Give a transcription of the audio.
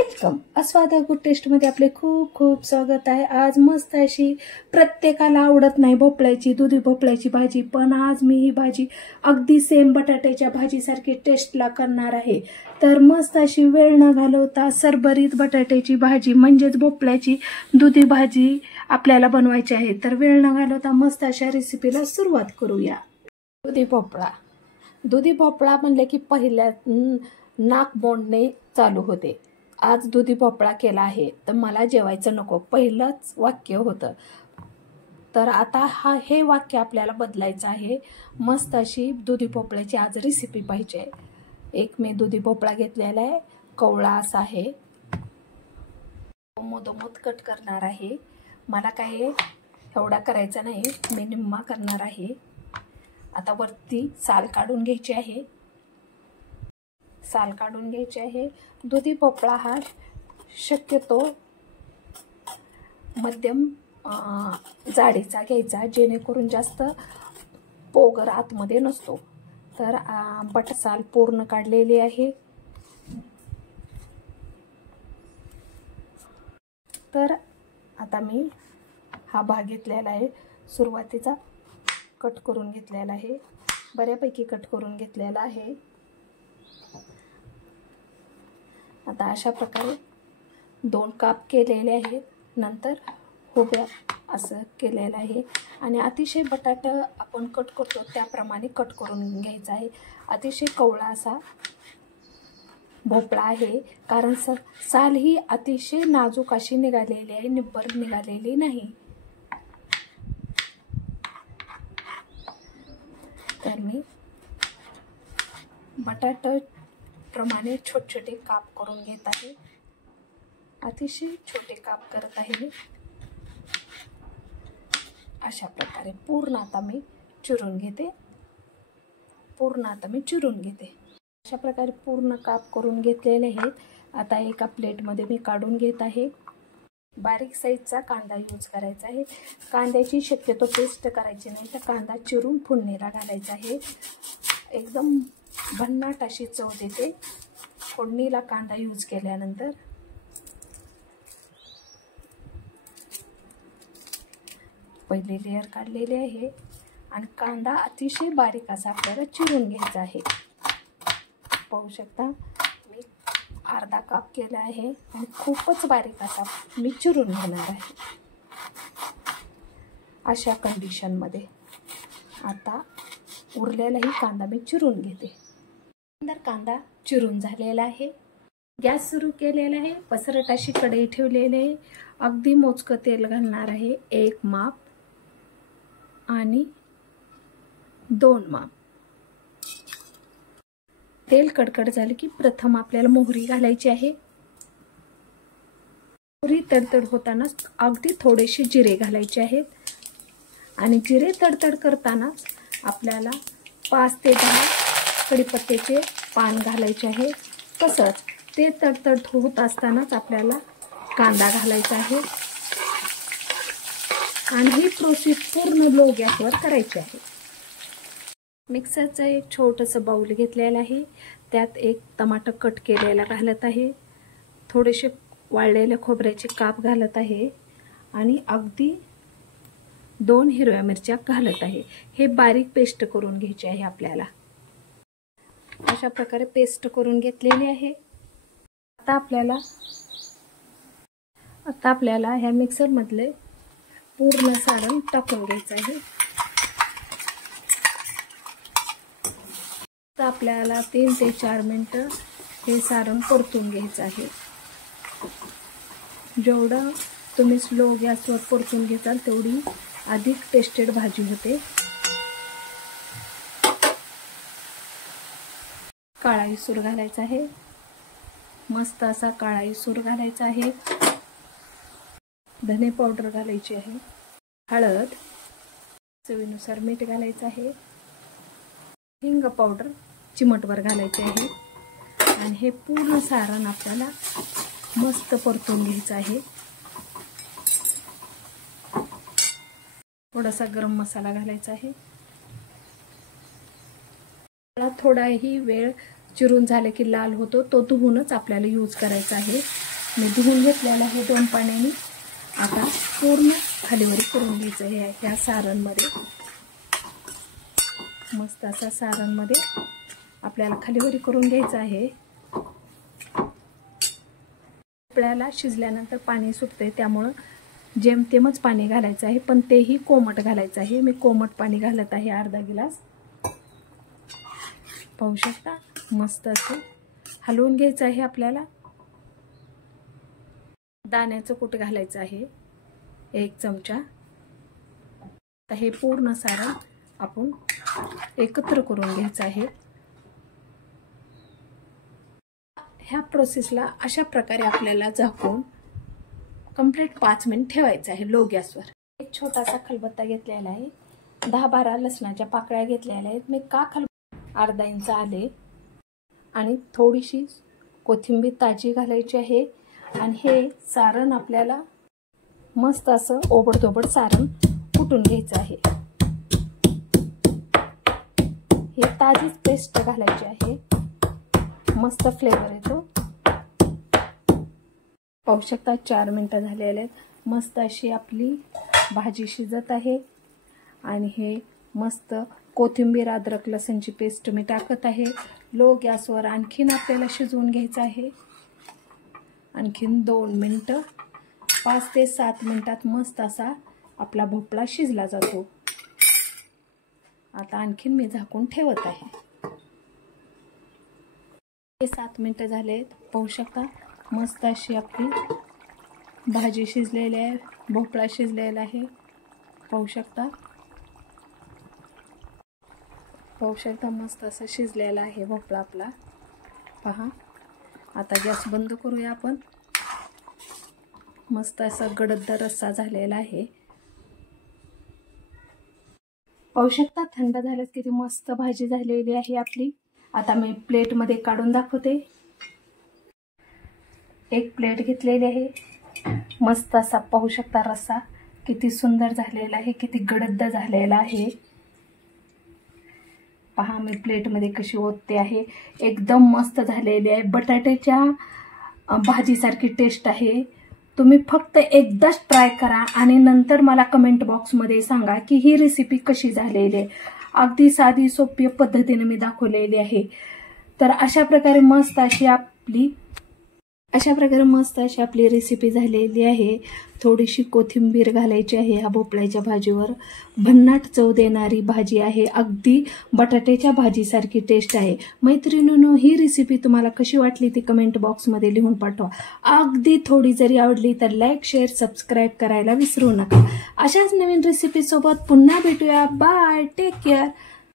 Welcome अस्वादा good taste मध्ये आपले खूप खूप स्वागत आहे। आज मस्त अशी प्रत्येकाला आवडत नाही भोपळ्याची दुधी भोपळ्याची भाजी, पण आज मी ही भाजी अगदी सेम बटाट्याच्या भाजीसारखी टेस्टला करणार आहे। तर मस्त अशी वेळ न घालवता सरभरीत बटाट्याची भाजी म्हणजेच भोपळ्याची दुधी भाजी आपल्याला बनवायची आहे। तर वेळ न घालवता मस्त अशा रेसिपीला सुरुवात करूया। दुधी भोपळा म्हणले की पहिल्या नाक बोंडणे चालू होते। आज दुधी भोपळा केला आहे तर मला जेवायचं नको, पहिलंच वाक्य होतं। तर आता हे वाक्य आपल्याला बदलायचं आहे। मस्त अशी दुधी भोपळ्याची आज रेसिपी पाहिजे। एक मी दुधी भोपळा घेतलेला आहे, कवळा असा आहे, मोदोमोद कट करणार आहे। मला काय एवढा करायचा नाही, मी निम्मा करणार आहे। आता वरती साल काढून घ्यायची आहे, साल काढून घ्यायची आहे। दुधी भोपळा हा शक्यतो मध्यम जाडीचा घ्यायचा, जेणेकरून जास्त पोगर आतमध्ये नसतो। तर साल पूर्ण काढलेली आहे। तर आता मी हा भाग घेतलेला आहे, सुरुवातीचा कट करून घेतलेला आहे, बऱ्यापैकी कट करून घेतलेला आहे। आता अशा प्रकारे दोन काप केलेले आहेत, नंतर उभ्या असं केलेलं आहे। आणि अतिशय बटाटा आपण कट करतो त्याप्रमाणे कट करून घ्यायचा आहे। अतिशय कवळा असा भोपळा आहे, कारण साल ही अतिशय नाजूक अशी निघालेली आहे, निब्बर निघालेली नाही। तर मी बटाटा प्रमाणे छोटे छोटे काप करून घेत आहे, अतिशय छोटे काप करत आहे मी। अशा प्रकारे पूर्ण आता मी चिरून घेते, अशा प्रकारे पूर्ण काप करून घेतलेले आहेत। आता एका प्लेटमध्ये मी काढून घेत आहे। बारीक साईजचा कांदा यूज करायचा आहे, कांद्याची शक्यतो पेस्ट करायची नाही, तर कांदा चिरून फोडणीला घालायचा आहे। एकदम भन्नाट अशी चव देते फोडणीला कांदा यूज केल्यानंतर। पहिली लेयर काढलेली आहे आणि कांदा अतिशय बारीक असा आपल्याला चिरून घ्यायचा आहे। पाहू शकता मी अर्धा काप केला आहे आणि खूपच बारीक असा मी चिरून घेणार आहे। अशा कंडिशनमध्ये आता उरलेलाही कांदा मी चिरून घेते। कांदा चिरून झालेला आहे, गॅस सुरू केलेला आहे, पसरट अशी कढई ठेवलेली आहे, अगदी मोजकं तेल घालणार आहे, 1 माप आणि 2 माप। तेल कडकड झाले की प्रथम आपल्याला मोहरी घालायची आहे। मोहरी तडतड होताना अगदी थोडेसे जिरे घालायचे आहेत आणि जिरे तडतड करताना आपल्याला 5 ते 10 कढीपत्त्याचे पान घालायचे आहे। तसंच ते तडतड होत असतानाच आपल्याला कांदा घालायचा आहे आणि ही प्रोसेस पूर्ण लो गॅसवर करायची आहे। मिक्सरचं एक छोटंसं बाउल घेतलेलं आहे, त्यात एक टमाटर कट केलेला घालत आहे, थोडेसे वाळलेल्या खोबऱ्याचे काप घालत आहे आणि अगदी 2 हिरव्या मिरच्या घालत आहे। हे बारीक पेस्ट करून घ्यायची आहे आपल्याला। अशा प्रकारे पेस्ट करून घेतलेली आहे। आता आपल्याला ह्या मिक्सर मधले पूर्ण सारण टाकून घ्यायचं आहे। तर आपल्याला 3 ते 4 मिनिटं हे सारण परतून घ्यायचं आहे। जेवढं तुम्ही स्लो गॅसवर परतून घेताल तेवढी अधिक टेस्टेड भाजी होते। काळा इसूर घालायचा आहे, मस्त असा काळा इसूर घालायचा आहे। धने पावडर घालायची आहे, हळद, चवीनुसार मीठ घालायचं आहे, हिंग पावडर चिमटभर घालायचे आहे आणि हे पूर्ण सारण आपल्याला मस्त परतून घ्यायचं आहे। थोडासा गरम मसाला घालायचा आहे। थोडाही वेळ चिरून झालं की लाल होतो तो धुवूनच आपल्याला यूज करायचा आहे. मी धुवून घेतलेला आहे 2 पाण्याने. आता पूर्ण खालीवरी करून घ्यायचं आहे ह्या सारणमध्ये. मस्त असा सारणमध्ये आपल्याला खालीवरी करून घ्यायचं आहे. भोपळ्याला शिजल्यानंतर पाणी सुटते त्यामुळं जेमतेमच पाणी घालायचं आहे, पण तेही कोमट घालायचं आहे. मी कोमट पाणी घालत आहे अर्धा गिलास. पाहू शकता मस्त असं हलवून घ्यायचं आहे. आपल्याला दाण्याचं कूट घालायचं आहे 1 चमचा. तर हे पूर्ण सारण आपण एकत्र करून घ्यायचं आहे. ह्या प्रोसेसला अशा प्रकारे आपल्याला झाकून कंप्लीट 5 मिनिट ठेवायचं आहे लो गॅसवर. एक छोटासा खलबत्ता घेतलेला आहे. 10-12 लसणाच्या पाकळ्या घेतलेल्या आहेत. मी अर्धा इंच आले आणि थोडीशी कोथिंबीर ताजी घालायची आहे. आणि हे सारण आपल्याला मस्त असं ओबडधोबड सारण कुटून घ्यायचं आहे. हे ताजीच पेस्ट घालायची आहे. मस्त फ्लेवर येतो. पाहू शकता 4 मिनिटं झालेले आहेत. मस्त अशी आपली भाजी शिजत आहे. आणि हे मस्त कोथिंबीर अद्रक लसूणची पेस्ट मी टाकत आहे. लो गॅसवर आणखीन आपल्याला शिजवून घ्यायचं आहे. आणखीन 2 मिनिटं 5 ते 7 मिनिटात मस्त असा आपला भोपळा शिजला जातो. आता आणखीन मी झाकून ठेवत आहे. 7 मिनिटं झालेत. पाहू शकता मस्त अशी आपली भाजी शिजलेली आहे. भोपळा शिजलेला आहे. पाहू शकता मस्त असं शिजलेला आहे भोपळा आपला. पहा आता गॅस बंद करूया आपण. मस्त असा गडद रस्सा झालेला आहे. पाहू शकता थंड झाल्यास किती मस्त भाजी झालेली आहे आपली. आता मी प्लेटमध्ये काढून दाखवते. एक प्लेट घेतलेली आहे. मस्त असा पाहू शकता रस्सा किती सुंदर झालेला आहे, किती गडद झालेला आहे. पहा मी प्लेटमध्ये कशी ओतते आहे. एकदम मस्त झालेली आहे. बटाट्याच्या भाजीसारखी टेस्ट आहे. तुम्ही फक्त एकदाच ट्राय करा आणि नंतर मला कमेंट बॉक्समध्ये सांगा की ही रेसिपी कशी झालेली आहे. अगदी साधी सोपी पद्धतीने मी दाखवलेली आहे. तर अशा प्रकारे मस्त अशी आपली रेसिपी झालेली आहे. थोडीशी कोथिंबीर घालायची आहे ह्या भोपळ्याच्या भाजीवर. भन्नाट चव देणारी भाजी आहे. अगदी बटाट्याच्या भाजीसारखी टेस्ट आहे. मैत्रिणींनो ही रेसिपी तुम्हाला कशी वाटली ती कमेंट बॉक्समध्ये लिहून पाठवा. अगदी थोडी जरी आवडली तर लाईक शेअर सबस्क्राईब करायला विसरू नका. अशाच नवीन रेसिपी सोबत पुन्हा भेटूया. Bye, take care.